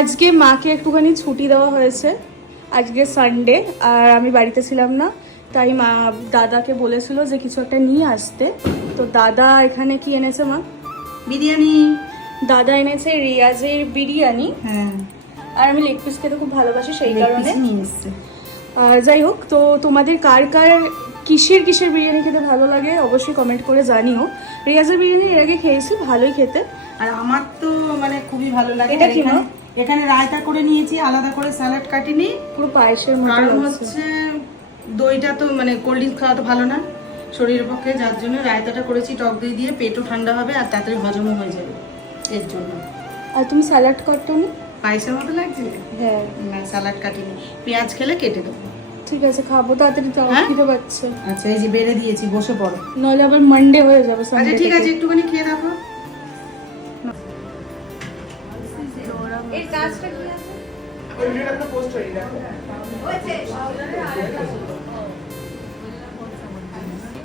আজকে মাকে একটুখানি ছুটি দেওয়া হয়েছে, আজকে সানডে, আর আমি বাড়িতে ছিলাম না, তাই মা দাদাকে বলেছিল যে কিছু একটা নিয়ে আসতে। তো দাদা এখানে কি এনেছে মা? বিরিয়ানি। দাদা এনেছে রিয়াজের বিরিয়ানি। হ্যাঁ, আর আমি লেগ পিস খেতে খুব ভালোবাসি, সেই কারণে নিয়ে এসছে। যাই হোক, তো তোমাদের কার কার কিসের কিসের বিরিয়ানি খেতে ভালো লাগে অবশ্যই কমেন্ট করে জানিও। রিয়াজের বিরিয়ানি এর আগে খেয়েছি, ভালোই খেতে। আর আমার তো মানে খুবই ভালো লাগে। এটা কি মা? এখানে রায়তা করে নিয়েছি, আলাদা করে স্যালাড কাটিনি, পুরো পায়েসের মতো কারণ লাগছে। হচ্ছে দইটা তো মানে কোল্ড ড্রিঙ্কস খাওয়া তো ভালো না শরীরের পক্ষে, যার জন্য রায়তাটা করেছি টক দই দিয়ে, পেটও ঠান্ডা হবে আর তাড়াতাড়ি হজমও হয়ে যাবে, এর জন্য। আর তুমি স্যালাড কাটনি? পায়েসের মতো লাগছে। হ্যাঁ, না, স্যালাড কাটিনি, পেঁয়াজ খেলে কেটে দেবো। ঠিক আছে, খাবো তাড়াতাড়ি, যাও, হ্যাঁ? খিদে পাচ্ছে। আচ্ছা, এই যে বেড়ে দিয়েছি, বসে পড়ো। নইলে আবার মানডে হয়ে যাবে। আচ্ছা ঠিক আছে, একটুখানি খেয়ে দেখো। এর কাজটা কি আছে?